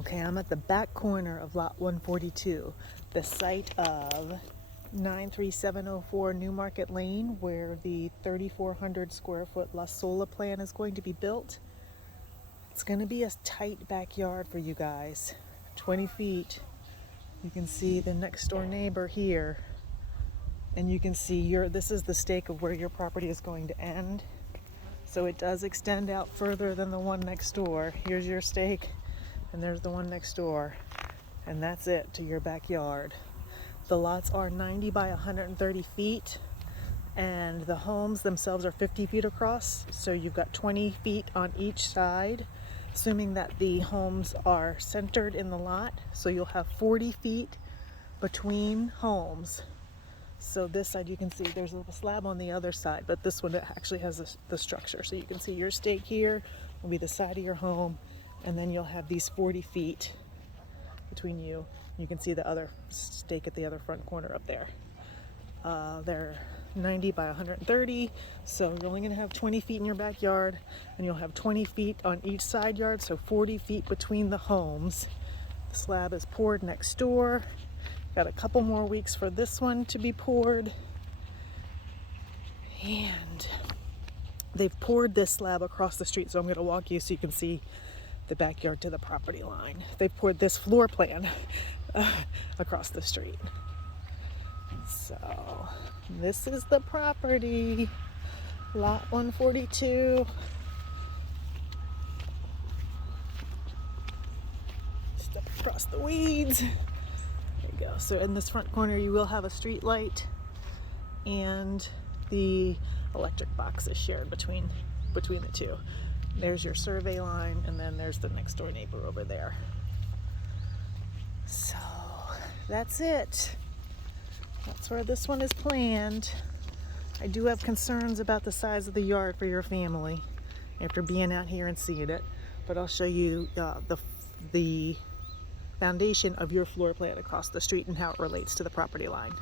Okay, I'm at the back corner of lot 142, the site of 93704 Newmarket Lane, where the 3,400 square foot Sola plan is going to be built. It's going to be a tight backyard for you guys, 20 feet. You can see the next door neighbor here, and you can see this is the stake of where your property is going to end. So it does extend out further than the one next door. Here's your stake, and there's the one next door, and that's it to your backyard. The lots are 90 by 130 feet, and the homes themselves are 50 feet across, so you've got 20 feet on each side, assuming that the homes are centered in the lot, so you'll have 40 feet between homes. So this side, you can see there's a slab on the other side, but this one actually has the structure. So you can see your stake here will be the side of your home, and then you'll have these 40 feet between you. You can see the other stake at the other front corner up there. They're 90 by 130, so you're only going to have 20 feet in your backyard, and you'll have 20 feet on each side yard, so 40 feet between the homes. The slab is poured next door. Got a couple more weeks for this one to be poured. And they've poured this slab across the street, so I'm going to walk you so you can see the backyard to the property line. They've poured this floor plan across the street. So this is the property, lot 142. Step across the weeds. There you go. So in this front corner you will have a street light, and the electric box is shared between the two. There's your survey line, and then there's the next door neighbor over there. So that's it. That's where this one is planned. I do have concerns about the size of the yard for your family after being out here and seeing it, but I'll show you the foundation of your floor plan across the street and how it relates to the property line.